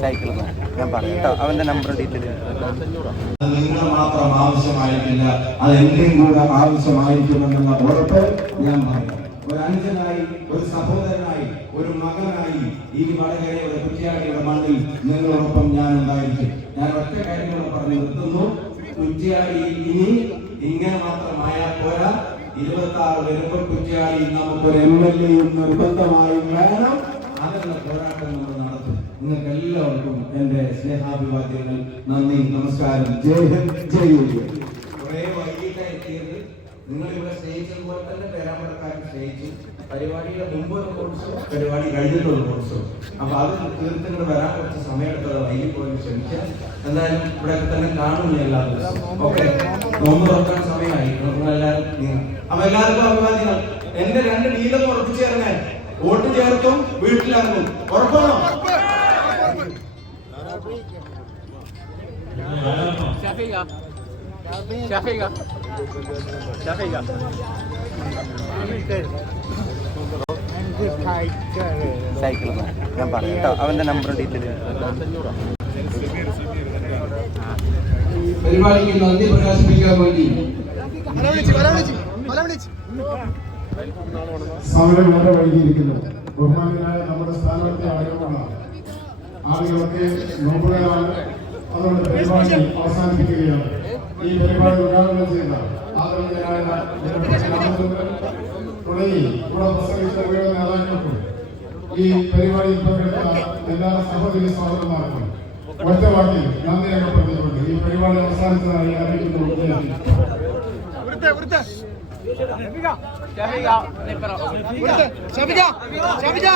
Cycle ഞാൻ പറഞ്ഞു കേട്ടോ അവന്റെ നമ്പർ ഡീറ്റെയിൽ നിങ്ങൾ മാത്രം ആവശ്യമായിട്ടില്ല അത് എന്റെയും കൂടെ ആവശ്യമായിരിക്കുമെന്നുള്ള ഉറപ്പ് ഞാൻ പറഞ്ഞു ഒരു അനുജനായി ഒരു സഹോദരനായി ഒരു മകനായി ഈ വടകരയുടെ കുറ്റിയാടിയുടെ മണ്ണിൽ നിങ്ങളോടൊപ്പം ഞാൻ ഉണ്ടായിരിക്കും. ഞാൻ ഒറ്റ കാര്യങ്ങൾ പറഞ്ഞു നിർത്തുന്നു. കുറ്റിയാടി ഇനി ഇങ്ങനെ മാത്രമായാൽ പോരാ. ഇരുപത്തി ആറ് വരുമ്പോൾ കുറ്റിയാടി നമുക്കൊരു എം എൽ എയും നിർബന്ധമായും വേണം. അതിനുള്ള പോരാട്ടം നമ്മൾ നടത്തും. നിങ്ങൾക്ക് എല്ലാവർക്കും എന്റെ സ്നേഹാഭിവാദ്യങ്ങൾ. നന്ദി നമസ്കാരം. ജയ് ഹിന്ദ് ജയ് യു കുറേ വൈകിട്ടായി എത്തിയത് നിങ്ങൾ ഇവിടെ സ്നേഹിച്ചത് പോലെ തന്നെ പേരാമടക്കാരൻ സ്നേഹിച്ചു പരിപാടിയുടെ മുമ്പ് ഒരു കോഴ്സോ പരിപാടി കഴിഞ്ഞിട്ടൊരു കോഴ്സോ അപ്പൊ അത് തീർത്തിട്ട് വരാൻ കുറച്ച് സമയമെടുത്തത് വൈകി പോയി ക്ഷമിക്കാം എന്തായാലും ഇവിടെ തന്നെ കാണുന്നു എല്ലാ ദിവസവും ഓക്കെ നോമ്പ് തുറക്കാൻ സമയമായി നമ്മളെല്ലാവരും. അപ്പൊ എല്ലാവർക്കും അഭിവാദ്യങ്ങൾ. എന്റെ രണ്ട് നീലം ഉറപ്പിച്ചു തരണേ വോട്ട് ചേർത്തും വീട്ടിലിറങ്ങും. ഉറപ്പാണോ? സൈക്കിൾ ഞാൻ പറഞ്ഞു കേട്ടോ അവന്റെ നമ്പർ ഡീറ്റെയിൽ പരിപാടിക്ക് നന്ദി പ്രകാശിപ്പിക്കാൻ വേണ്ടി. സമരം വളരെ വൈകിയിരിക്കുന്നു. ബഹുമാനായ നമ്മുടെ സ്ഥാനത്തെ ആളുകളാണ് ആളുകളൊക്കെ നോമ്പുകളാണ്. അതുകൊണ്ട് പരിപാടി അവസാനിപ്പിക്കുകയാണ്. ഈ പരിപാടി ഉദ്ഘാടനം ചെയ്ത ആദരണീയനായ തുടങ്ങി ഇവിടെ പ്രസംഗിച്ച മുഴുവൻ നേതാക്കൾക്കും ഈ പരിപാടിയിൽ പങ്കെടുത്ത എല്ലാ സഹോദരി സഹോദരന്മാർക്കും ഒറ്റ വാക്കിൽ നന്ദി രേഖപ്പെടുത്തിക്കൊണ്ട് ഈ പരിപാടി അവസാനിച്ചതായി അറിയിക്കുന്നു. ഷാഫിക്ക